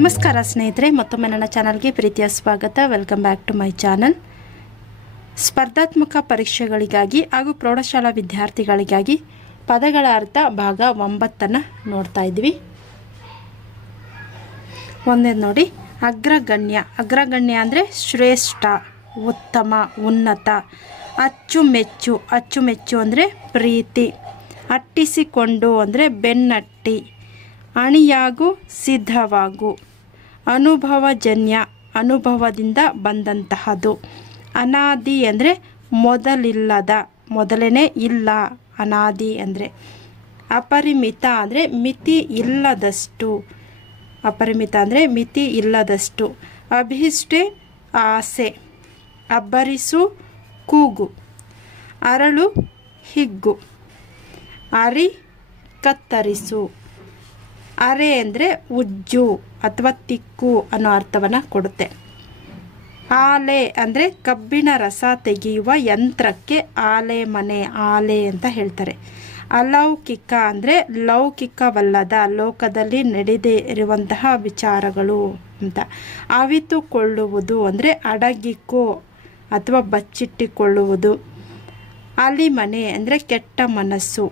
ನಮಸ್ಕಾರ ಸ್ನೇಹಿತರೆ, ಮತ್ತೊಮ್ಮೆ ನನ್ನ ಚಾನಲ್ಗೆ ಪ್ರೀತಿಯ ಸ್ವಾಗತ. Welcome back to my channel. ಸ್ಪರ್ಧಾತ್ಮಕ ಪರೀಕ್ಷೆಗಳಿಗಾಗಿ ಹಾಗೂ ಪ್ರೌಢಶಾಲಾ ವಿದ್ಯಾರ್ಥಿಗಳಿಗಾಗಿ ಪದಗಳ ಅರ್ಥ ಭಾಗ 9 ನೋಡ್ತಾ ಇದ್ವಿ. ಒಂದೇದು ನೋಡಿ, ಅಗ್ರಗಣ್ಯ. ಅಗ್ರಗಣ್ಯ ಅಂದರೆ ಶ್ರೇಷ್ಠ, ಉತ್ತಮ, ಉನ್ನತ. ಅಚ್ಚುಮೆಚ್ಚು. ಅಚ್ಚುಮೆಚ್ಚು ಅಂದರೆ ಪ್ರೀತಿ. ಅಟ್ಟಿಸಿಕೊಂಡು ಅಂದರೆ ಬೆನ್ನಟ್ಟಿ. ಅಣಿಯಾಗು, ಸಿದ್ಧವಾಗು. ಅನುಭವಜನ್ಯ, ಅನುಭವದಿಂದ ಬಂದಂತಹದ್ದು. ಅನಾದಿ ಅಂದರೆ ಮೊದಲಿಲ್ಲದ, ಮೊದಲನೇ ಇಲ್ಲ, ಅನಾದಿ ಅಂದರೆ. ಅಪರಿಮಿತ ಅಂದರೆ ಮಿತಿ ಇಲ್ಲದಷ್ಟು. ಅಪರಿಮಿತ ಅಂದರೆ ಮಿತಿ ಇಲ್ಲದಷ್ಟು. ಅಭಿಷ್ಟೆ, ಆಸೆ. ಅಬ್ಬರಿಸು, ಕೂಗು. ಅರಳು, ಹಿಗ್ಗು. ಅರಿ, ಕತ್ತರಿಸು. ಅರೆ ಅಂದರೆ ಉಜ್ಜು ಅಥವಾ ತಿಕ್ಕು ಅನ್ನೋ ಅರ್ಥವನ್ನು ಕೊಡುತ್ತೆ. ಆಲೆ ಅಂದರೆ ಕಬ್ಬಿಣ ರಸ ತೆಗೆಯುವ ಯಂತ್ರಕ್ಕೆ ಆಲೆ ಮನೆ, ಆಲೆ ಅಂತ ಹೇಳ್ತಾರೆ. ಅಲೌಕಿಕ ಅಂದರೆ ಲೌಕಿಕವಲ್ಲದ, ಲೋಕದಲ್ಲಿ ನಡೆದೇ ಇರುವಂತಹ ವಿಚಾರಗಳು ಅಂತ. ಅವಿತುಕೊಳ್ಳುವುದು ಅಂದರೆ ಅಡಗಿಕೋ ಅಥವಾ ಬಚ್ಚಿಟ್ಟಿಕೊಳ್ಳುವುದು. ಅಳಿಮನೆ ಅಂದರೆ ಕೆಟ್ಟ ಮನಸ್ಸು.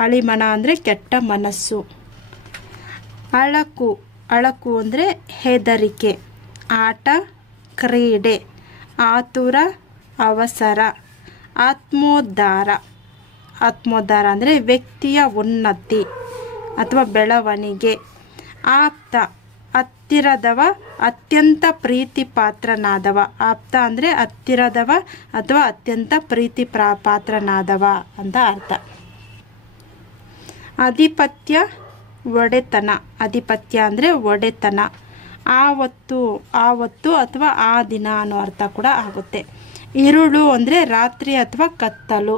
ಅಳಿಮನ ಅಂದರೆ ಕೆಟ್ಟ ಮನಸ್ಸು. ಅಳಕು. ಅಳಕು ಅಂದರೆ ಹೆದರಿಕೆ. ಆಟ, ಕ್ರೀಡೆ. ಆತುರ, ಅವಸರ. ಆತ್ಮೋದ್ಧಾರ. ಆತ್ಮೋದ್ಧಾರ ಅಂದರೆ ವ್ಯಕ್ತಿಯ ಉನ್ನತಿ ಅಥವಾ ಬೆಳವಣಿಗೆ. ಆಪ್ತ, ಹತ್ತಿರದವ, ಅತ್ಯಂತ ಪ್ರೀತಿ ಪಾತ್ರನಾದವ. ಆಪ್ತ ಅಂದರೆ ಹತ್ತಿರದವ ಅಥವಾ ಅತ್ಯಂತ ಪ್ರೀತಿ ಪಾತ್ರನಾದವ ಅಂತ ಅರ್ಥ. ಅಧಿಪತ್ಯ, ಒಡೆತನ. ಅಧಿಪತ್ಯ ಅಂದರೆ ಒಡೆತನ. ಆವತ್ತು ಅಥವಾ ಆ ದಿನ ಅನ್ನೋ ಅರ್ಥ ಕೂಡ ಆಗುತ್ತೆ. ಇರುಳು ಅಂದರೆ ರಾತ್ರಿ ಅಥವಾ ಕತ್ತಲು.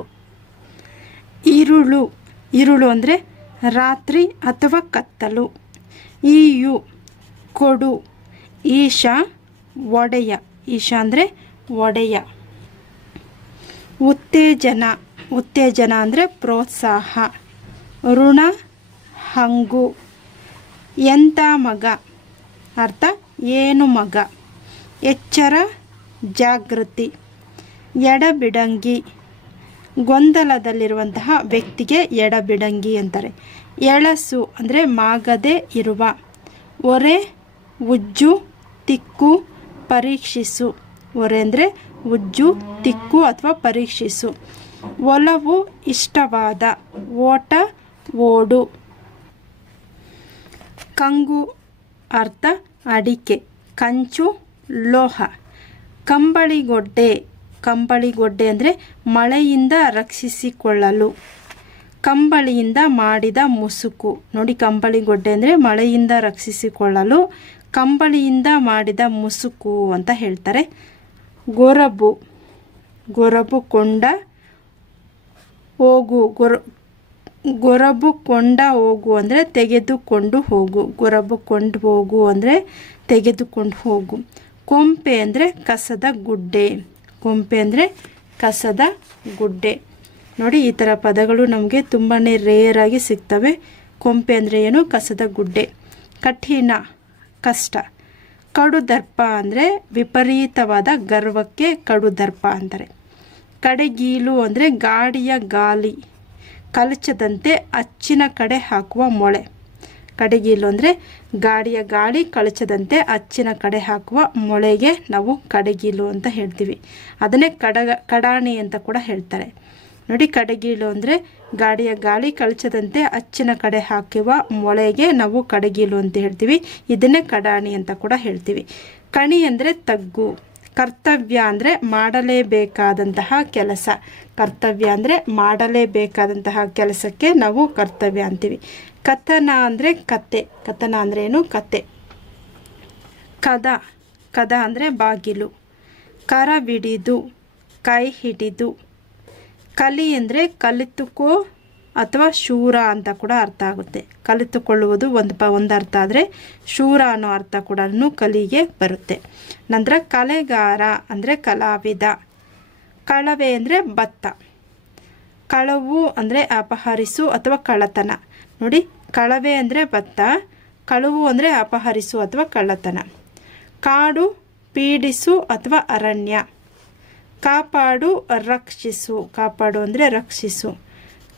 ಇರುಳು ಅಂದರೆ ರಾತ್ರಿ ಅಥವಾ ಕತ್ತಲು. ಈಯು, ಕೊಡು. ಈಶ, ಒಡೆಯ. ಈಶ ಅಂದರೆ ಒಡೆಯ. ಉತ್ತೇಜನ ಅಂದರೆ ಪ್ರೋತ್ಸಾಹ. ಋಣ, ಹಂಗು. ಎಂಥ ಮಗ, ಅರ್ಥ ಏನು ಮಗ. ಎಚ್ಚರ, ಜಾಗೃತಿ. ಎಡಬಿಡಂಗಿ, ಗೊಂದಲದಲ್ಲಿರುವಂತಹ ವ್ಯಕ್ತಿಗೆ ಎಡಬಿಡಂಗಿ ಅಂತಾರೆ. ಎಳಸು ಅಂದರೆ ಮಾಗದೆ ಇರುವ. ಒರೆ, ಉಜ್ಜು, ತಿಕ್ಕು, ಪರೀಕ್ಷಿಸು. ಒರೆ ಅಂದರೆ ಉಜ್ಜು, ತಿಕ್ಕು ಅಥವಾ ಪರೀಕ್ಷಿಸು. ಒಲವು, ಇಷ್ಟವಾದ. ಓಟ, ಓಡು. ಕಂಗು ಅರ್ಥ ಅಡಿಕೆ. ಕಂಚು, ಲೋಹ. ಕಂಬಳಿಗೊಡ್ಡೆ. ಕಂಬಳಿಗೊಡ್ಡೆ ಅಂದರೆ ಮಳೆಯಿಂದ ರಕ್ಷಿಸಿಕೊಳ್ಳಲು. ಕಂಬಳಿಯಿಂದ ಮಾಡಿದ ಮುಸುಕು. ನೋಡಿ, ಕಂಬಳಿಗೊಡ್ಡೆ ಅಂದರೆ ಮಳೆಯಿಂದ ರಕ್ಷಿಸಿಕೊಳ್ಳಲು ಕಂಬಳಿಯಿಂದ ಮಾಡಿದ ಮುಸುಕು ಅಂತ ಹೇಳ್ತಾರೆ. ಗೊರಬು. ಗೊರಬು ಕೊಂಡ ಹೋಗು. ಗೊರಬು ಕೊಂಡ ಹೋಗು ಅಂದರೆ ತೆಗೆದುಕೊಂಡು ಹೋಗು. ಗೊರಬು ಕೊಂಡು ಹೋಗು ಅಂದರೆ ತೆಗೆದುಕೊಂಡು ಹೋಗು. ಕೊಂಪೆ ಅಂದರೆ ಕಸದ ಗುಡ್ಡೆ. ಕೊಂಪೆ ಅಂದರೆ ಕಸದ ಗುಡ್ಡೆ. ನೋಡಿ, ಈ ಥರ ಪದಗಳು ನಮಗೆ ತುಂಬಾ ರೇರಾಗಿ ಸಿಗ್ತವೆ. ಕೊಂಪೆ ಅಂದರೆ ಏನು? ಕಸದ ಗುಡ್ಡೆ. ಕಠಿಣ, ಕಷ್ಟ. ಕಡುದರ್ಪ ಅಂದರೆ ವಿಪರೀತವಾದ ಗರ್ವಕ್ಕೆ ಕಡುದರ್ಪ ಅಂತಾರೆ. ಕಡೆಗೀಲು ಅಂದರೆ ಗಾಡಿಯ ಗಾಲಿ ಕಳಚದಂತೆ ಅಚ್ಚಿನ ಕಡೆ ಹಾಕುವ ಮೊಳೆ. ಕಡೆಗೀಲು ಅಂದರೆ ಗಾಡಿಯ ಗಾಳಿ ಕಳಚದಂತೆ ಅಚ್ಚಿನ ಕಡೆ ಹಾಕುವ ಮೊಳೆಗೆ ನಾವು ಕಡೆಗೀಲು ಅಂತ ಹೇಳ್ತೀವಿ. ಅದನ್ನೇ ಕಡಾಣಿ ಅಂತ ಕೂಡ ಹೇಳ್ತಾರೆ. ನೋಡಿ, ಕಡೆಗೀಲು ಅಂದರೆ ಗಾಡಿಯ ಗಾಳಿ ಕಳಚದಂತೆ ಅಚ್ಚಿನ ಕಡೆ ಹಾಕುವ ಮೊಳೆಗೆ ನಾವು ಕಡೆಗೀಲು ಅಂತ ಹೇಳ್ತೀವಿ. ಇದನ್ನೇ ಕಡಾಣಿ ಅಂತ ಕೂಡ ಹೇಳ್ತೀವಿ. ಕಣಿ ಅಂದರೆ ತಗ್ಗು. ಕರ್ತವ್ಯ ಅಂದರೆ ಮಾಡಲೇಬೇಕಾದಂತಹ ಕೆಲಸ. ಕರ್ತವ್ಯ ಅಂದರೆ ಮಾಡಲೇಬೇಕಾದಂತಹ ಕೆಲಸಕ್ಕೆ ನಾವು ಕರ್ತವ್ಯ ಅಂತೀವಿ. ಕಥನ ಅಂದರೆ ಕತೆ. ಕಥನ ಅಂದರೆ ಏನು? ಕತೆ. ಕದ ಅಂದರೆ ಬಾಗಿಲು. ಕರಬಿಡಿದು, ಕೈ ಹಿಡಿದು. ಕಲಿ ಅಂದರೆ ಕಲಿತುಕೋ ಅಥವಾ ಶೂರ ಅಂತ ಕೂಡ ಅರ್ಥ ಆಗುತ್ತೆ. ಕಲಿತುಕೊಳ್ಳುವುದು ಒಂದು ಅರ್ಥ ಆದರೆ ಶೂರ ಅನ್ನೋ ಅರ್ಥ ಕೂಡ ಕಲಿಗೆ ಬರುತ್ತೆ. ನಂತರ ಕಲೆಗಾರ ಅಂದರೆ ಕಲಾವಿದ. ಕಳವೆ ಅಂದರೆ ಭತ್ತ. ಕಳವು ಅಂದರೆ ಅಪಹರಿಸು ಅಥವಾ ಕಳ್ಳತನ. ನೋಡಿ, ಕಳವೆ ಅಂದರೆ ಭತ್ತ, ಕಳುವು ಅಂದರೆ ಅಪಹರಿಸು ಅಥವಾ ಕಳ್ಳತನ. ಕಾಡು, ಪೀಡಿಸು ಅಥವಾ ಅರಣ್ಯ. ಕಾಪಾಡು, ರಕ್ಷಿಸು. ಕಾಪಾಡು ಅಂದರೆ ರಕ್ಷಿಸು.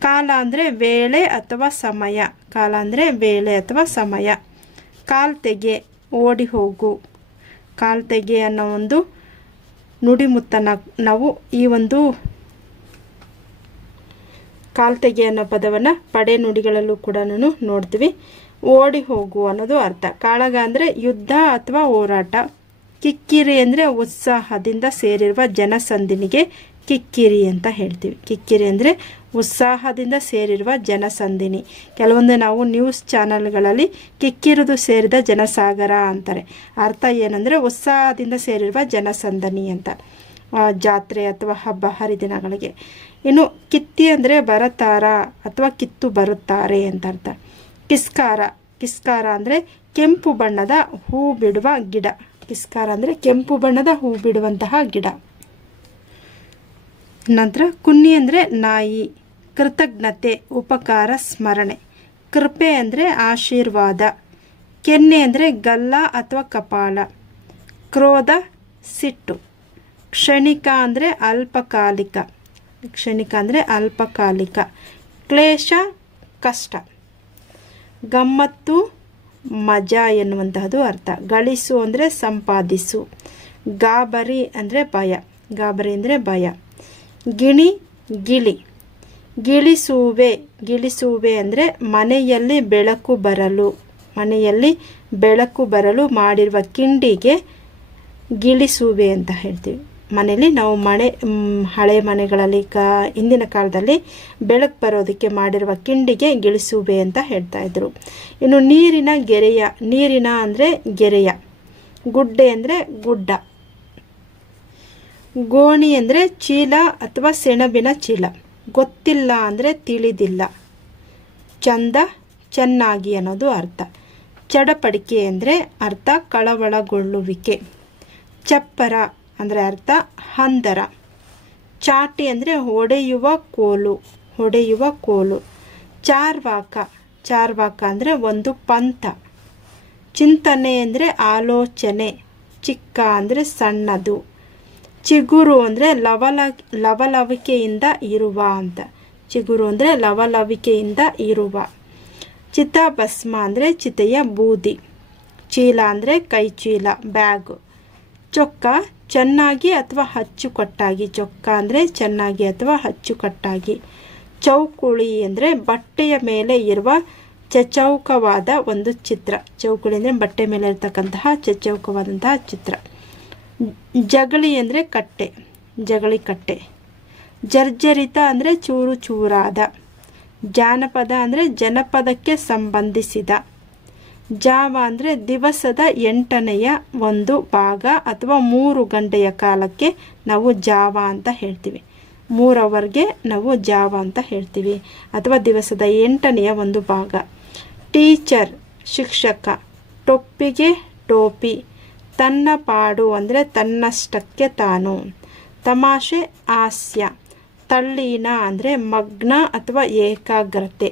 ಕಾಲ ಅಂದರೆ ವೇಳೆ ಅಥವಾ ಸಮಯ. ಕಾಲ ಅಂದರೆ ವೇಳೆ ಅಥವಾ ಸಮಯ. ಕಾಲ್ತೆಗೆ, ಓಡಿ ಹೋಗು. ಕಾಲ್ತೆಗೆ ಅನ್ನೋ ಒಂದು ನುಡಿಮುತ್ತನ್ನು ನಾವು ಈ ಒಂದು ಕಾಲ್ತೆಗೆ ಅನ್ನೋ ಪದವನ್ನು ಪಡೆ ನುಡಿಗಳಲ್ಲೂ ಕೂಡ ನೋಡ್ತೀವಿ. ಓಡಿ ಹೋಗು ಅನ್ನೋದು ಅರ್ಥ. ಕಾಳಗ ಅಂದರೆ ಯುದ್ಧ ಅಥವಾ ಹೋರಾಟ. ಕಿಕ್ಕಿರಿ ಅಂದರೆ ಉತ್ಸಾಹದಿಂದ ಸೇರಿರುವ ಜನಸಂದಿನಿಗೆ ಕಿಕ್ಕಿರಿ ಅಂತ ಹೇಳ್ತೀವಿ. ಕಿಕ್ಕಿರಿ ಅಂದರೆ ಉತ್ಸಾಹದಿಂದ ಸೇರಿರುವ ಜನಸಂದಿನಿ. ಕೆಲವೊಂದು ನಾವು ನ್ಯೂಸ್ ಚಾನಲ್ಗಳಲ್ಲಿ ಕಿಕ್ಕಿರಿದು ಸೇರಿದ ಜನಸಾಗರ ಅಂತಾರೆ. ಅರ್ಥ ಏನಂದರೆ ಉತ್ಸಾಹದಿಂದ ಸೇರಿರುವ ಜನಸಂದಣಿ ಅಂತ, ಜಾತ್ರೆ ಅಥವಾ ಹಬ್ಬ ಹರಿದಿನಗಳಿಗೆ. ಇನ್ನು ಕಿತ್ತಿ ಅಂದರೆ ಬರತಾರ ಅಥವಾ ಕಿತ್ತು ಬರುತ್ತಾರೆ ಅಂತ ಅರ್ಥ. ಕಿಸ್ಕಾರ. ಕಿಸ್ಕಾರ ಅಂದರೆ ಕೆಂಪು ಬಣ್ಣದ ಹೂ ಬಿಡುವ ಗಿಡ. ಕಿಸ್ಕಾರ ಅಂದರೆ ಕೆಂಪು ಬಣ್ಣದ ಹೂ ಬಿಡುವಂತಹ ಗಿಡ. ನಂತರ ಕುನ್ನಿ ಅಂದರೆ ನಾಯಿ. ಕೃತಜ್ಞತೆ, ಉಪಕಾರ, ಸ್ಮರಣೆ. ಕೃಪೆ ಅಂದರೆ ಆಶೀರ್ವಾದ. ಕೆನ್ನೆ ಅಂದರೆ ಗಲ್ಲ ಅಥವಾ ಕಪಾಳ. ಕ್ರೋಧ, ಸಿಟ್ಟು. ಕ್ಷಣಿಕ ಅಂದರೆ ಅಲ್ಪಕಾಲಿಕ. ಕ್ಷಣಿಕ ಅಂದರೆ ಅಲ್ಪಕಾಲಿಕ. ಕ್ಲೇಶ, ಕಷ್ಟ. ಗಮ್ಮತ್ತು, ಮಜಾ ಎನ್ನುವಂತಹದ್ದು ಅರ್ಥ. ಗಳಿಸು ಅಂದರೆ ಸಂಪಾದಿಸು. ಗಾಬರಿ ಅಂದರೆ ಭಯ. ಗಾಬರಿ ಅಂದರೆ ಭಯ. ಗಿಣಿ, ಗಿಳಿ. ಗಿಳಿಸುವೆ. ಗಿಳಿಸುವೆ ಅಂದರೆ ಮನೆಯಲ್ಲಿ ಬೆಳಕು ಬರಲು. ಮನೆಯಲ್ಲಿ ಬೆಳಕು ಬರಲು ಮಾಡಿರುವ ಕಿಂಡಿಗೆ ಗಿಳಿಸುವೆ ಅಂತ ಹೇಳ್ತೀವಿ. ಮನೆಯಲ್ಲಿ ನಾವು ಹಳೆ ಮನೆಗಳಲ್ಲಿ ಹಿಂದಿನ ಕಾಲದಲ್ಲಿ ಬೆಳಕು ಬರೋದಕ್ಕೆ ಮಾಡಿರುವ ಕಿಂಡಿಗೆ ಗಿಳಿಸುವೆ ಅಂತ ಹೇಳ್ತಾ ಇದ್ರು. ಇನ್ನು ನೀರಿನ ಗೆರೆಯ. ನೀರಿನ ಅಂದರೆ ಗೆರೆಯ. ಗುಡ್ಡೆ ಅಂದರೆ ಗುಡ್ಡ. ಗೋಣಿ ಅಂದರೆ ಚೀಲ ಅಥವಾ ಸೆಣಬಿನ ಚೀಲ. ಗೊತ್ತಿಲ್ಲ ಅಂದರೆ ತಿಳಿದಿಲ್ಲ. ಚಂದ, ಚೆನ್ನಾಗಿ ಅನ್ನೋದು ಅರ್ಥ. ಚಡಪಡಿಕೆ ಅಂದರೆ ಅರ್ಥ ಕಳವಳಗೊಳ್ಳುವಿಕೆ. ಚಪ್ಪರ ಅಂದರೆ ಅರ್ಥ ಹಂದರ. ಚಾಟಿ ಅಂದರೆ ಹೊಡೆಯುವ ಕೋಲು. ಹೊಡೆಯುವ ಕೋಲು. ಚಾರ್ವಾಕ. ಚಾರ್ವಾಕ ಅಂದರೆ ಒಂದು ಪಂಥ. ಚಿಂತನೆ ಅಂದರೆ ಆಲೋಚನೆ. ಚಿಕ್ಕ ಅಂದರೆ ಸಣ್ಣದು. ಚಿಗುರು ಅಂದರೆ ಲವಲವಿಕೆಯಿಂದ ಇರುವ ಅಂತ. ಚಿಗುರು ಅಂದರೆ ಲವಲವಿಕೆಯಿಂದ ಇರುವ. ಚಿತಾಭಸ್ಮ ಅಂದರೆ ಚಿತೆಯ ಬೂದಿ. ಚೀಲ ಅಂದರೆ ಕೈಚೀಲ, ಬ್ಯಾಗ್. ಚೊಕ್ಕ, ಚೆನ್ನಾಗಿ ಅಥವಾ ಅಚ್ಚುಕಟ್ಟಾಗಿ. ಚೊಕ್ಕ ಅಂದರೆ ಚೆನ್ನಾಗಿ ಅಥವಾ ಅಚ್ಚುಕಟ್ಟಾಗಿ. ಚೌಕುಳಿ ಅಂದರೆ ಬಟ್ಟೆಯ ಮೇಲೆ ಇರುವ ಚಚೌಕವಾದ ಒಂದು ಚಿತ್ರ. ಚೌಕುಳಿ ಅಂದರೆ ಬಟ್ಟೆ ಮೇಲೆ ಇರ್ತಕ್ಕಂತಹ ಚಚೌಕವಾದಂತಹ ಚಿತ್ರ. ಜಗಳಿ ಅಂದರೆ ಕಟ್ಟೆ. ಜಗಳಿ ಕಟ್ಟೆ. ಜರ್ಜರಿತ ಅಂದರೆ ಚೂರು ಚೂರಾದ. ಜಾನಪದ ಅಂದರೆ ಜನಪದಕ್ಕೆ ಸಂಬಂಧಿಸಿದ. ಜಾವ ಅಂದರೆ ದಿವಸದ 8ನೇ ಒಂದು ಭಾಗ ಅಥವಾ 3 ಗಂಟೆಯ ಕಾಲಕ್ಕೆ ನಾವು ಜಾವ ಅಂತ ಹೇಳ್ತೀವಿ. 3 ಅವರ್ಗೆ ನಾವು ಜಾವ ಅಂತ ಹೇಳ್ತೀವಿ, ಅಥವಾ ದಿವಸದ 8ನೇ ಒಂದು ಭಾಗ. ಟೀಚರ್, ಶಿಕ್ಷಕ. ಟೊಪ್ಪಿಗೆ, ಟೋಪಿ. ತನ್ನ ಪಾಡು ಅಂದರೆ ತನ್ನಷ್ಟಕ್ಕೆ ತಾನು. ತಮಾಷೆ, ಹಾಸ್ಯ. ತಲ್ಲೀನ ಅಂದರೆ ಮಗ್ನ ಅಥವಾ ಏಕಾಗ್ರತೆ.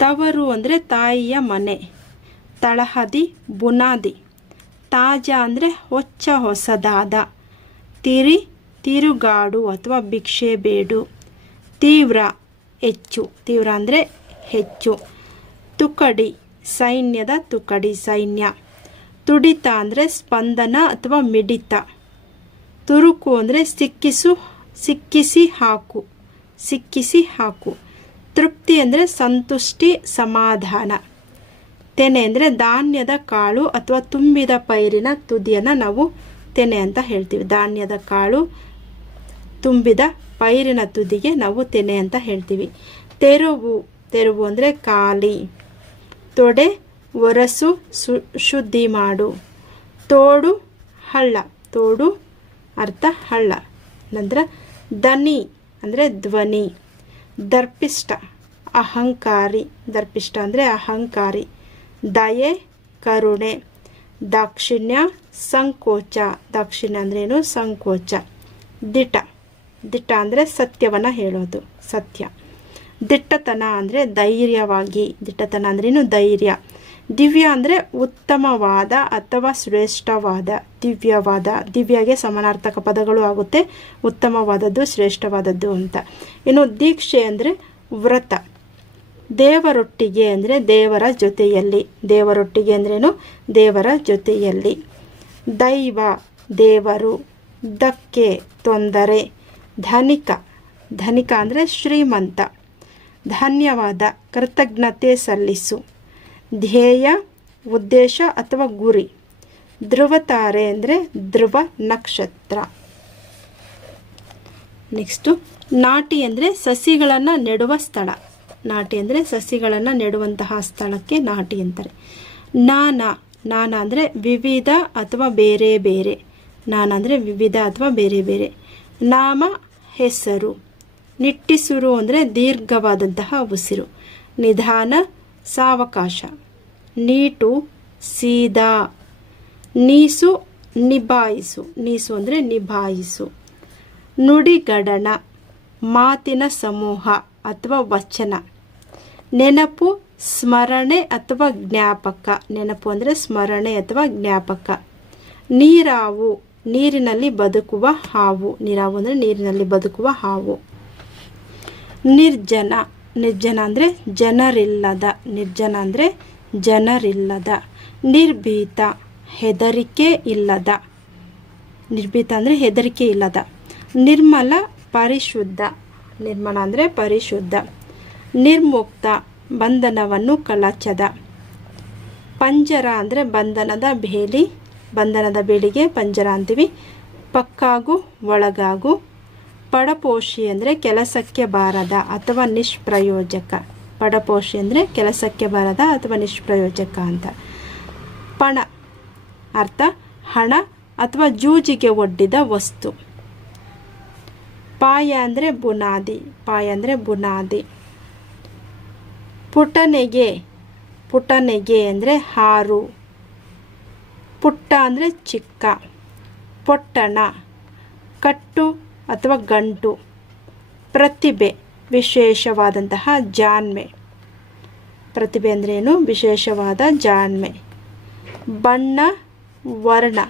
ತವರು ಅಂದರೆ ತಾಯಿಯ ಮನೆ. ತಳಹದಿ, ಬುನಾದಿ. ತಾಜಾ ಅಂದರೆ ಹೊಸದಾದ. ತಿರಿ, ತಿರುಗಾಡು ಅಥವಾ ಭಿಕ್ಷೆ ಬೇಡು. ತೀವ್ರ, ಹೆಚ್ಚು. ತೀವ್ರ ಅಂದರೆ ಹೆಚ್ಚು. ತುಕಡಿ, ಸೈನ್ಯದ ತುಕಡಿ, ಸೈನ್ಯ. ತುಡಿತ ಅಂದರೆ ಸ್ಪಂದನ ಅಥವಾ ಮಿಡಿತ. ತುರುಕು ಅಂದರೆ ಸಿಕ್ಕಿಸಿ ಹಾಕು. ಸಿಕ್ಕಿಸಿ ಹಾಕು. ತೃಪ್ತಿ ಅಂದರೆ ಸಂತುಷ್ಟಿ, ಸಮಾಧಾನ. ತೆನೆ ಅಂದರೆ ಧಾನ್ಯದ ಕಾಳು ಅಥವಾ ತುಂಬಿದ ಪೈರಿನ ತುದಿಯನ್ನು ನಾವು ತೆನೆ ಅಂತ ಹೇಳ್ತೀವಿ. ಧಾನ್ಯದ ಕಾಳು ತುಂಬಿದ ಪೈರಿನ ತುದಿಗೆ ನಾವು ತೆನೆ ಅಂತ ಹೇಳ್ತೀವಿ. ತೆರುವು. ತೆರುವು ಅಂದರೆ ಖಾಲಿ. ತೊಡೆ, ಒರಸು, ಶುದ್ಧಿ ಮಾಡು. ತೋಡು, ಹಳ್ಳ. ತೋಡು ಅರ್ಥ ಹಳ್ಳ. ನಂತರ ದನಿ ಅಂದರೆ ಧ್ವನಿ. ದರ್ಪಿಷ್ಟ, ಅಹಂಕಾರಿ. ದರ್ಪಿಷ್ಟ ಅಂದರೆ ಅಹಂಕಾರಿ. ದಯೆ, ಕರುಣೆ. ದಾಕ್ಷಿಣ್ಯ, ಸಂಕೋಚ. ದಾಕ್ಷಿಣ್ಯ ಅಂದ್ರೇನು? ಸಂಕೋಚ. ದಿಟ. ದಿಟ ಅಂದರೆ ಸತ್ಯವನ್ನು ಹೇಳೋದು, ಸತ್ಯ. ದಿಟ್ಟತನ ಅಂದರೆ ಧೈರ್ಯವಾಗಿ. ದಿಟ್ಟತನ ಅಂದ್ರೇನು? ಧೈರ್ಯ. ದಿವ್ಯ ಅಂದರೆ ಉತ್ತಮವಾದ ಅಥವಾ ಶ್ರೇಷ್ಠವಾದ, ದಿವ್ಯವಾದ, ದಿವ್ಯಗೆ ಸಮಾನಾರ್ಥಕ ಪದಗಳು ಆಗುತ್ತೆ, ಉತ್ತಮವಾದದ್ದು, ಶ್ರೇಷ್ಠವಾದದ್ದು ಅಂತ. ಇನ್ನು ದೀಕ್ಷೆ ಅಂದರೆ ವ್ರತ. ದೇವರೊಟ್ಟಿಗೆ ಅಂದರೆ ದೇವರ ಜೊತೆಯಲ್ಲಿ, ದೇವರೊಟ್ಟಿಗೆ ಅಂದ್ರೇನು, ದೇವರ ಜೊತೆಯಲ್ಲಿ. ದೈವ ದೇವರು, ಧಕ್ಕೆ ತೊಂದರೆ. ಧನಿಕ, ಧನಿಕ ಅಂದರೆ ಶ್ರೀಮಂತ. ಧನ್ಯವಾದ ಕೃತಜ್ಞತೆ ಸಲ್ಲಿಸು. ಧ್ಯೇಯ ಉದ್ದೇಶ ಅಥವಾ ಗುರಿ. ಧ್ರುವತಾರೆ ಅಂದರೆ ಧ್ರುವ ನಕ್ಷತ್ರ. ನೆಕ್ಸ್ಟು ನಾಟಿ ಅಂದರೆ ಸಸಿಗಳನ್ನು ನೆಡುವ ಸ್ಥಳ. ನಾಟಿ ಅಂದರೆ ಸಸಿಗಳನ್ನು ನೆಡುವಂತಹ ಸ್ಥಳಕ್ಕೆ ನಾಟಿ ಅಂತಾರೆ. ನಾನಾ, ನಾನಾ ಅಂದರೆ ವಿವಿಧ ಅಥವಾ ಬೇರೆ ಬೇರೆ. ನಾನಾ ಅಂದರೆ ವಿವಿಧ ಅಥವಾ ಬೇರೆ ಬೇರೆ. ನಾಮ ಹೆಸರು. ನಿಟ್ಟಿಸುರು ಅಂದರೆ ದೀರ್ಘವಾದಂತಹ ಉಸಿರು. ನಿಧಾನ ಸಾವಕಾಶ. ನೀಟು ಸೀದಾ. ನೀಸು ನಿಭಾಯಿಸು. ನೀಸು ಅಂದರೆ ನಿಭಾಯಿಸು. ನುಡಿಗಡಣ ಮಾತಿನ ಸಮೂಹ ಅಥವಾ ವಚನ. ನೆನಪು ಸ್ಮರಣೆ ಅಥವಾ ಜ್ಞಾಪಕ. ನೆನಪು ಅಂದರೆ ಸ್ಮರಣೆ ಅಥವಾ ಜ್ಞಾಪಕ. ನೀರಾವು ನೀರಿನಲ್ಲಿ ಬದುಕುವ ಹಾವು. ನೀರಾವು ಅಂದರೆ ನೀರಿನಲ್ಲಿ ಬದುಕುವ ಹಾವು. ನಿರ್ಜನ, ನಿರ್ಜನ ಅಂದರೆ ಜನರಿಲ್ಲದ. ನಿರ್ಜನ ಅಂದರೆ ಜನರಿಲ್ಲದ. ನಿರ್ಭೀತ ಹೆದರಿಕೆ ಇಲ್ಲದ. ನಿರ್ಭೀತ ಅಂದರೆ ಹೆದರಿಕೆ ಇಲ್ಲದ. ನಿರ್ಮಲ ಪರಿಶುದ್ಧ. ನಿರ್ಮಲ ಅಂದರೆ ಪರಿಶುದ್ಧ. ನಿರ್ಮುಕ್ತ ಬಂಧನವನ್ನು ಕಳಚದ. ಪಂಜರ ಅಂದರೆ ಬಂಧನದ ಬೇಲಿ. ಬಂಧನದ ಬೇಲಿಗೆ ಪಂಜರ ಅಂತೀವಿ. ಪಕ್ಕಾಗು ಒಳಗಾಗು. ಪಡಪೋಷಿ ಅಂದರೆ ಕೆಲಸಕ್ಕೆ ಬಾರದ ಅಥವಾ ನಿಷ್ಪ್ರಯೋಜಕ. ಪಡಪೋಷಿ ಅಂದರೆ ಕೆಲಸಕ್ಕೆ ಬಾರದ ಅಥವಾ ನಿಷ್ಪ್ರಯೋಜಕ ಅಂತ. ಪಣ ಅರ್ಥ ಹಣ ಅಥವಾ ಜೂಜಿಗೆ ಒಡ್ಡಿದ ವಸ್ತು. ಪಾಯ ಅಂದರೆ ಬುನಾದಿ. ಪಾಯ ಅಂದರೆ ಬುನಾದಿ. ಪುಟನೆಗೆ, ಪುಟನೆಗೆ ಅಂದರೆ ಹಾರು. ಪುಟ್ಟ ಅಂದರೆ ಚಿಕ್ಕ. ಪೊಟ್ಟಣ ಕಟ್ಟು ಅಥವಾ ಗಂಟು. ಪ್ರತಿಭೆ ವಿಶೇಷವಾದಂತಹ ಜಾಣ್ಮೆ. ಪ್ರತಿಭೆ ಅಂದ್ರೇನು, ವಿಶೇಷವಾದ ಜಾಣ್ಮೆ. ಬಣ್ಣ ವರ್ಣ.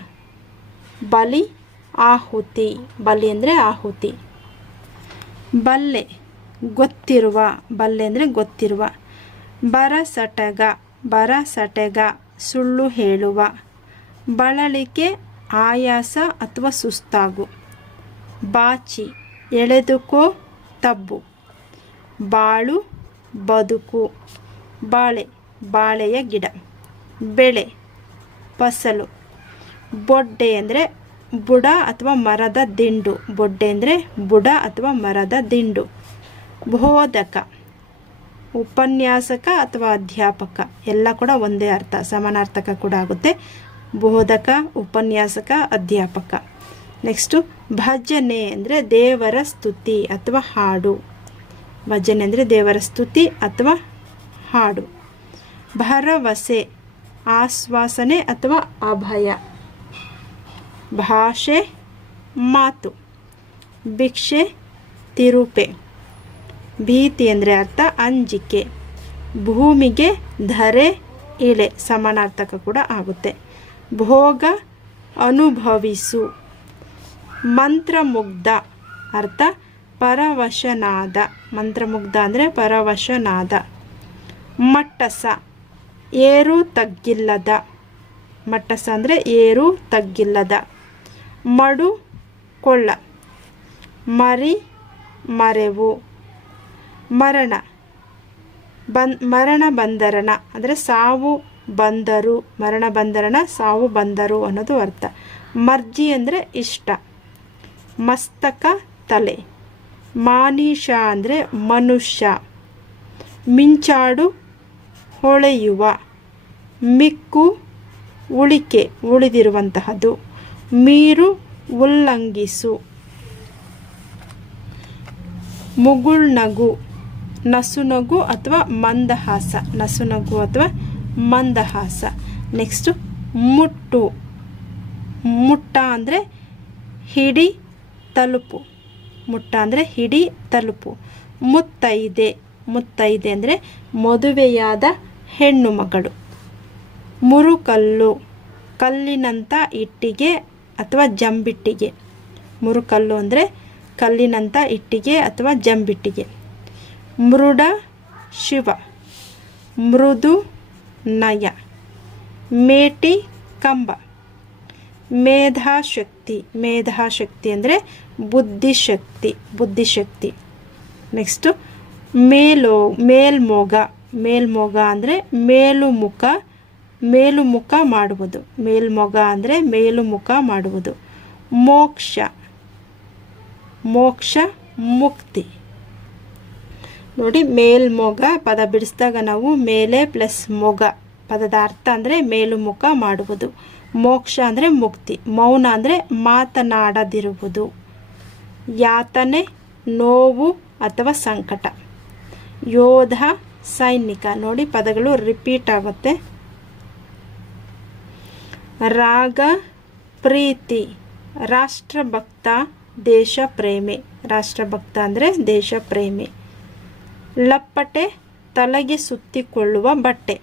ಬಲಿ ಆಹುತಿ. ಬಲಿ ಅಂದರೆ ಆಹುತಿ. ಬಲ್ಲೆ ಗೊತ್ತಿರುವ. ಬಲ್ಲೆ ಅಂದರೆ ಗೊತ್ತಿರುವ. ಬರಸಟಗ. ಬರಸಟಗ ಸುಳ್ಳು ಹೇಳುವ. ಬಳಲಿಕೆ ಆಯಾಸ ಅಥವಾ ಸುಸ್ತಾಗು. ಬಾಚಿ ಎಳೆದುಕೋ ತಬ್ಬು. ಬಾಳು ಬದುಕು. ಬಾಳೆ ಬಾಳೆಯ ಗಿಡ. ಬೆಳೆ ಫಸಲು. ಬೊಡ್ಡೆ ಅಂದರೆ ಬುಡ ಅಥವಾ ಮರದ ದಿಂಡು. ಬೊಡ್ಡೆ ಅಂದರೆ ಬುಡ ಅಥವಾ ಮರದ ದಿಂಡು. ಬೋಧಕ ಉಪನ್ಯಾಸಕ ಅಥವಾ ಅಧ್ಯಾಪಕ. ಎಲ್ಲ ಕೂಡ ಒಂದೇ ಅರ್ಥ, ಸಮಾನಾರ್ಥಕ ಕೂಡ ಆಗುತ್ತೆ. ಬೋಧಕ, ಉಪನ್ಯಾಸಕ, ಅಧ್ಯಾಪಕ. ನೆಕ್ಸ್ಟು ಭಜನೆ ಅಂದರೆ ದೇವರ ಸ್ತುತಿ ಅಥವಾ ಹಾಡು. ಭಜನೆ ಅಂದರೆ ದೇವರ ಸ್ತುತಿ ಅಥವಾ ಹಾಡು. ಭರವಸೆ ಆಶ್ವಾಸನೆ ಅಥವಾ ಅಭಯ. ಭಾಷೆ ಮಾತು. ಭಿಕ್ಷೆ ತಿರುಪೆ. ಭೀತಿ ಅಂದರೆ ಅರ್ಥ ಅಂಜಿಕೆ. ಭೂಮಿಗೆ ಧರೆ ಇಳೆ, ಸಮಾನಾರ್ಥಕ ಕೂಡ ಆಗುತ್ತೆ. ಭೋಗ ಅನುಭವಿಸು. ಮಂತ್ರಮುಗ್ಧ ಅರ್ಥ ಪರವಶನಾದ. ಮಂತ್ರಮುಗ್ಧ ಅಂದರೆ ಪರವಶನಾದ. ಮಟ್ಟಸ ಏರು ತಗ್ಗಿಲ್ಲದ. ಮಟ್ಟಸ ಅಂದರೆ ಏರು ತಗ್ಗಿಲ್ಲದ. ಮಡು ಕೊಳ್ಳ. ಮರಿ ಮರೆವು. ಮರಣ ಮರಣ ಬಂದರಣ ಅಂದರೆ ಸಾವು ಬಂದರು. ಮರಣ ಬಂದರಣ ಸಾವು ಬಂದರು ಅನ್ನೋದು ಅರ್ಥ. ಮರ್ಜಿ ಅಂದರೆ ಇಷ್ಟ. ಮಸ್ತಕ ತಲೆ. ಮಾನೀಷ ಅಂದರೆ ಮನುಷ್ಯ. ಮಿಂಚಾಡು ಹೊಳೆಯುವ. ಮಿಕ್ಕು ಉಳಿಕೆ ಉಳಿದಿರುವಂತಹದ್ದು. ಮೀರು ಉಲ್ಲಂಘಿಸು. ಮುಗುಳ್ನಗು ನಸುನಗು ಅಥವಾ ಮಂದಹಾಸ. ನಸುನಗು ಅಥವಾ ಮಂದಹಾಸ. ನೆಕ್ಸ್ಟು ಮುಟ್ಟು. ಮುಟ್ಟ ಅಂದರೆ ಹಿಡಿ ತಲುಪು. ಮುಟ್ಟ ಅಂದರೆ ಹಿಡಿ ತಲುಪು. ಮುತ್ತೈದೆ. ಮುತ್ತೈದೆ ಅಂದರೆ ಮದುವೆಯಾದ ಹೆಣ್ಣು ಮಗಳು. ಮುರುಕಲ್ಲು, ಕಲ್ಲಿನಂಥ ಇಟ್ಟಿಗೆ ಅಥವಾ ಜಂಬಿಟ್ಟಿಗೆ. ಮುರುಕಲ್ಲು ಅಂದರೆ ಕಲ್ಲಿನಂಥ ಇಟ್ಟಿಗೆ ಅಥವಾ ಜಂಬಿಟ್ಟಿಗೆ. ಮೃಡ ಶಿವ, ಮೃದು ನಯ. ಮೇಟಿ ಕಂಬ. ಮೇಧಾಶಕ್ತಿ, ಮೇಧಾಶಕ್ತಿ ಅಂದರೆ ಬುದ್ಧಿಶಕ್ತಿ. ನೆಕ್ಸ್ಟು ಮೇಲ್ಮೋಗ, ಮೇಲ್ಮೋಗ ಅಂದರೆ ಮೇಲುಮುಖ ಮಾಡುವುದು. ಮೇಲ್ಮೊಗ ಅಂದರೆ ಮೇಲುಮುಖ ಮಾಡುವುದು. ಮೋಕ್ಷ ಮುಕ್ತಿ. ನೋಡಿ, ಮೇಲ್ಮೊಗ ಪದ ಬಿಡಿಸಿದಾಗ ನಾವು ಮೇಲೆ ಪ್ಲಸ್ ಮೊಗ ಪದದ ಅರ್ಥ ಅಂದರೆ ಮೇಲುಮುಖ ಮಾಡುವುದು. ಮೋಕ್ಷ ಅಂದರೆ ಮುಕ್ತಿ. ಮೌನ ಅಂದರೆ ಮಾತನಾಡದಿರುವುದು. ಯಾತನೆ ನೋವು ಅಥವಾ ಸಂಕಟ. ಯೋಧ ಸೈನಿಕ. ನೋಡಿ, ಪದಗಳು ರಿಪೀಟ್ ಆಗುತ್ತೆ. ರಾಗ ಪ್ರೀತಿ. ರಾಷ್ಟ್ರಭಕ್ತ ದೇಶ ಪ್ರೇಮಿ. ರಾಷ್ಟ್ರಭಕ್ತ ಅಂದರೆ ದೇಶ ಪ್ರೇಮಿ. ಲಪ್ಪಟೆ ತಲೆಗೆ ಸುತ್ತಿಕೊಳ್ಳುವ ಬಟ್ಟೆ.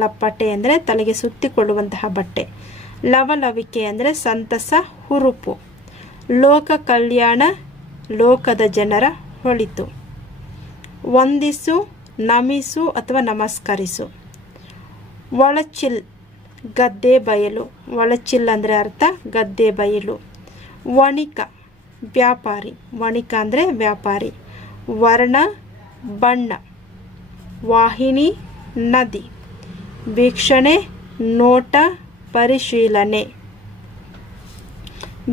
ಲಪ್ಪಟೆ ಅಂದರೆ ತಲೆಗೆ ಸುತ್ತಿಕೊಳ್ಳುವಂತಹ ಬಟ್ಟೆ. ಲವಲವಿಕೆ ಅಂದರೆ ಸಂತಸ ಹುರುಪು. ಲೋಕ ಕಲ್ಯಾಣ ಲೋಕದ ಜನರ ಒಳಿತು. ವಂದಿಸು ನಮಿಸು ಅಥವಾ ನಮಸ್ಕರಿಸು. ಒಳಚಿಲ್ ಗದ್ದೆ ಬಯಲು. ಒಳಚಿಲ್ ಅಂದರೆ ಅರ್ಥ ಗದ್ದೆ ಬಯಲು. ವಣಿಕ ವ್ಯಾಪಾರಿ. ವಣಿಕ ಅಂದರೆ ವ್ಯಾಪಾರಿ. ವರ್ಣ ಬಣ್ಣ. ವಾಹಿನಿ ನದಿ. ವೀಕ್ಷಣೆ ನೋಟ ಪರಿಶೀಲನೆ.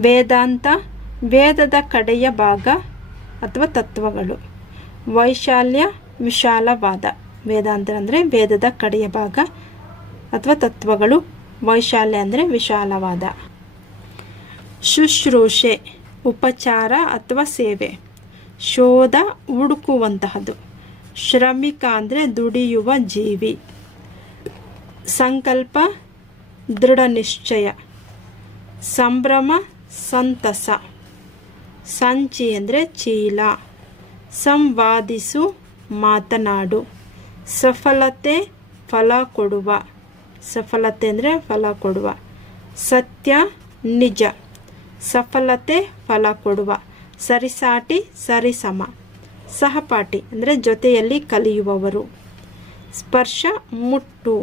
ವೇದಾಂತ ವೇದದ ಕಡೆಯ ಭಾಗ ಅಥವಾ ತತ್ವಗಳು. ವೈಶಾಲ್ಯ ವಿಶಾಲವಾದ. ವೇದಾಂತ ಅಂದರೆ ವೇದದ ಕಡೆಯ ಭಾಗ ಅಥವಾ ತತ್ವಗಳು. ವೈಶಾಲ್ಯ ಅಂದರೆ ವಿಶಾಲವಾದ. ಶುಶ್ರೂಷೆ ಉಪಚಾರ ಅಥವಾ ಸೇವೆ. ಶೋಧ ಹುಡುಕುವಂತಹದ್ದು. ಶ್ರಮಿಕ ಅಂದರೆ ದುಡಿಯುವ ಜೀವಿ. ಸಂಕಲ್ಪ ದೃಢ ನಿಶ್ಚಯ. ಸಂಭ್ರಮ ಸಂತಸ. ಸಂಚಿ ಅಂದರೆ ಚೀಲ. ಸಂವಾದಿಸು ಮಾತನಾಡು. ಸಫಲತೆ ಫಲ ಕೊಡುವ. ಸಫಲತೆ ಅಂದರೆ ಫಲ ಕೊಡುವ. ಸತ್ಯ ನಿಜ. ಸಫಲತೆ ಫಲ ಕೊಡುವ. ಸರಿಸಾಟಿ ಸರಿಸಮ. ಸಹಪಾಠಿ ಅಂದರೆ ಜೊತೆಯಲ್ಲಿ ಕಲಿಯುವವರು. ಸ್ಪರ್ಶ ಮುಟ್ಟು.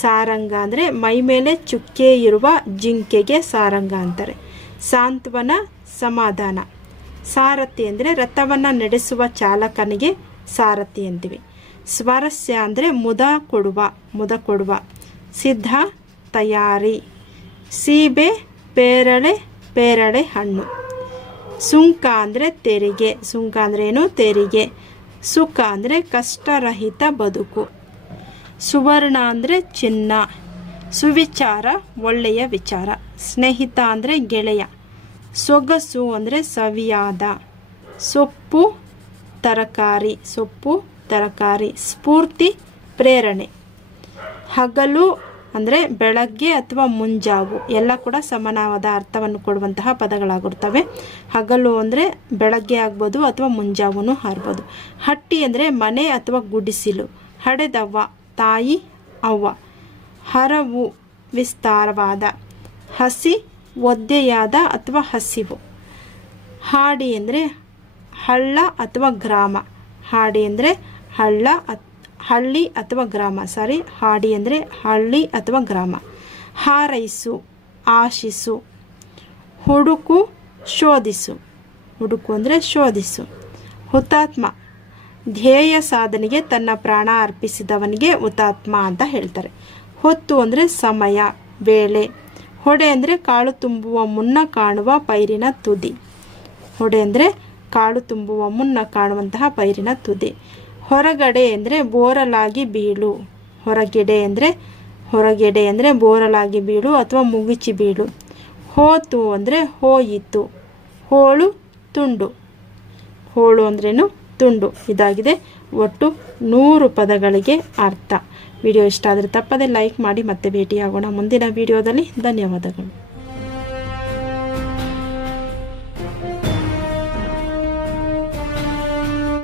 ಸಾರಂಗ ಅಂದರೆ ಮೈಮೇಲೆ ಚುಕ್ಕೆ ಇರುವ ಜಿಂಕೆಗೆ ಸಾರಂಗ ಅಂತಾರೆ. ಸಾಂತ್ವನ ಸಮಾಧಾನ. ಸಾರಥಿ ಅಂದರೆ ರಥವನ್ನು ನಡೆಸುವ ಚಾಲಕನಿಗೆ ಸಾರಥಿ ಅಂತೀವಿ. ಸ್ವಾರಸ್ಯ ಅಂದರೆ ಮುದ ಕೊಡುವ. ಸಿದ್ಧ ತಯಾರಿ. ಸೀಬೆ ಪೇರಳೆ ಹಣ್ಣು. ಸುಂಕ ಅಂದರೆ ತೆರಿಗೆ. ಸುಂಕ ಅಂದರೆ ಏನು? ತೆರಿಗೆ. ಸುಖ ಅಂದರೆ ಕಷ್ಟರಹಿತ ಬದುಕು. ಸುವರ್ಣ ಅಂದರೆ ಚಿನ್ನ. ಸುವಿಚಾರ ಒಳ್ಳೆಯ ವಿಚಾರ. ಸ್ನೇಹಿತ ಅಂದರೆ ಗೆಳೆಯ. ಸೊಗಸು ಅಂದರೆ ಸವಿಯಾದ. ಸೊಪ್ಪು ತರಕಾರಿ. ಸ್ಫೂರ್ತಿ ಪ್ರೇರಣೆ. ಹಗಲು ಅಂದರೆ ಬೆಳಗ್ಗೆ ಅಥವಾ ಮುಂಜಾವು. ಎಲ್ಲ ಕೂಡ ಸಮಾನವಾದ ಅರ್ಥವನ್ನು ಕೊಡುವಂತಹ ಪದಗಳಾಗಿರ್ತವೆ. ಹಗಲು ಅಂದರೆ ಬೆಳಗ್ಗೆ ಆಗ್ಬೋದು ಅಥವಾ ಮುಂಜಾವು ಆಗ್ಬೋದು. ಹಟ್ಟಿ ಅಂದರೆ ಮನೆ ಅಥವಾ ಗುಡಿಸಿಲು. ಹಡೆದವ್ವ ತಾಯಿ ಅವ್ವ. ಹರವು ವಿಸ್ತಾರವಾದ. ಹಸಿ ಒದ್ದೆಯಾದ ಅಥವಾ ಹಸಿವು. ಹಾಡಿ ಅಂದರೆ ಹಳ್ಳ ಅಥವಾ ಗ್ರಾಮ. ಹಾಡಿ ಅಂದರೆ ಹಳ್ಳಿ ಅಥವಾ ಗ್ರಾಮ. ಹಾಡಿ ಅಂದರೆ ಹಳ್ಳಿ ಅಥವಾ ಗ್ರಾಮ. ಹಾರೈಸು ಆಶಿಸು. ಹುಡುಕು ಶೋಧಿಸು. ಹುಡುಕು ಅಂದರೆ ಶೋಧಿಸು. ಹುತಾತ್ಮ ಧ್ಯೇಯ ಸಾಧನೆಗೆ ತನ್ನ ಪ್ರಾಣ ಅರ್ಪಿಸಿದವನಿಗೆ ಹುತಾತ್ಮ ಅಂತ ಹೇಳ್ತಾರೆ. ಹೊತ್ತು ಅಂದರೆ ಸಮಯ ವೇಳೆ. ಹೊಡೆ ಅಂದರೆ ಕಾಳು ತುಂಬುವ ಮುನ್ನ ಕಾಣುವ ಪೈರಿನ ತುದಿ. ಹೊಡೆ ಅಂದರೆ ಕಾಳು ತುಂಬುವ ಮುನ್ನ ಕಾಣುವಂತಹ ಪೈರಿನ ತುದಿ. ಹೊರಗಡೆ ಅಂದರೆ ಬೋರಲಾಗಿ ಬೀಳು. ಹೊರಗೆಡೆ ಅಂದರೆ ಬೋರಲಾಗಿ ಬೀಳು ಅಥವಾ ಮುಗಿಚಿ ಬೀಳು. ಹೋತು ಅಂದರೆ ಹೋಯಿತು. ಹೋಳು ತುಂಡು. ಹೋಳು ಅಂದ್ರೇನು? ತುಂಡು. ಇದಾಗಿದೆ ಒಟ್ಟು 100 ಪದಗಳಿಗೆ ಅರ್ಥ. ವಿಡಿಯೋ ಇಷ್ಟ ಆದರೆ ತಪ್ಪದೆ ಲೈಕ್ ಮಾಡಿ ಮತ್ತೆ ಭೇಟಿಯಾಗೋಣ ಮುಂದಿನ ವಿಡಿಯೋದಲ್ಲಿ. ಧನ್ಯವಾದಗಳು.